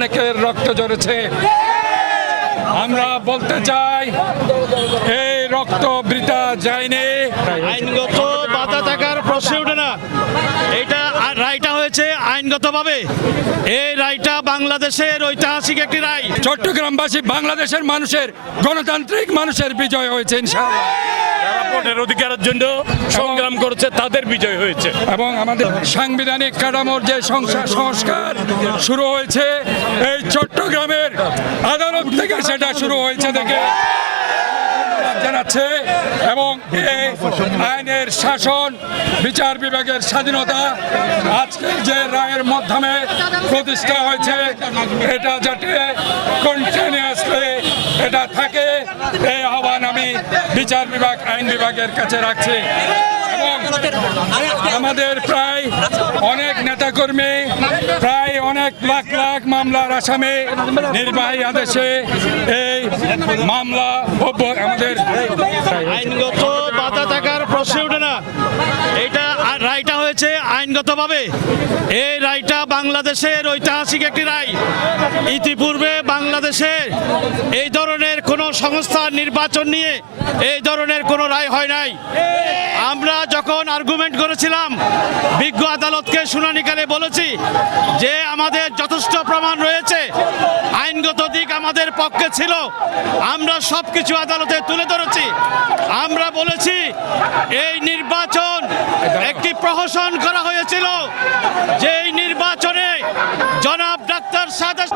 অনেকের রক্ত ঝরেছে। আমরা বলতে চাই এই রক্ত বৃথা যায়নি। আইনগত বাধা থাকার প্রশ্ন ওঠে না। এটা রায়টা হয়েছে আইনগতভাবে। এই রায়টা বাংলাদেশের ঐতিহাসিক একটি রায়। চট্টগ্রামবাসী বাংলাদেশের মানুষের, গণতান্ত্রিক মানুষের বিজয় হয়েছে ইনশাআল্লাহ। ভোটের অধিকারের জন্য সংগ্রাম করেছে তাদের বিজয় হয়েছে। এবং আমাদের সাংবিধানিক কাঠামোর যে সংস্কার শুরু হয়েছে এই চট্টগ্রামের আদালত থেকে, সেটা শুরু হয়েছে দেখে জানাচ্ছে। এবং এই আইনের শাসন, বিচার বিভাগের স্বাধীনতা আজকের যে রায়ের মাধ্যমে প্রতিষ্ঠা হয়েছে, এটা যাতে কন্টিনিউয়াসলি এটা থাকে, এই আহ্বান আমি বিচার বিভাগ, আইন বিভাগের কাছে রাখছি। এবং আমাদের প্রায় অনেক নেতাকর্মী, প্রায় অনেক লাখ লাখ মামলার আসামি নির্বাহী আদেশে এই মামলা আমাদের আইনগত বাধা থাকার প্রশ্ন ওঠে না। এটা রায়টা হয়েছে আইনগতভাবে। এই রায়টা বাংলাদেশের ঐতিহাসিক একটি রায়। ইতিপূর্বে বাংলাদেশে এই ধরনের কোনো সংস্থার নির্বাচন নিয়ে এই ধরনের কোনো রায় হয় নাই। আমরা যখন আর্গুমেন্ট করেছিলাম, বিজ্ঞ আদালতকে শুনানিকালে বলেছি যে আমাদের যথেষ্ট প্রমাণ রয়েছে, আইনগত দিক আমাদের পক্ষে ছিল, আমরা সবকিছু আদালতে তুলে ধরেছি। আমরা বলেছি এই নির্বাচন একটি প্রহসন করা হয়েছিল, যে এই নির্বাচনে জনাব ডাক্তার সাদাত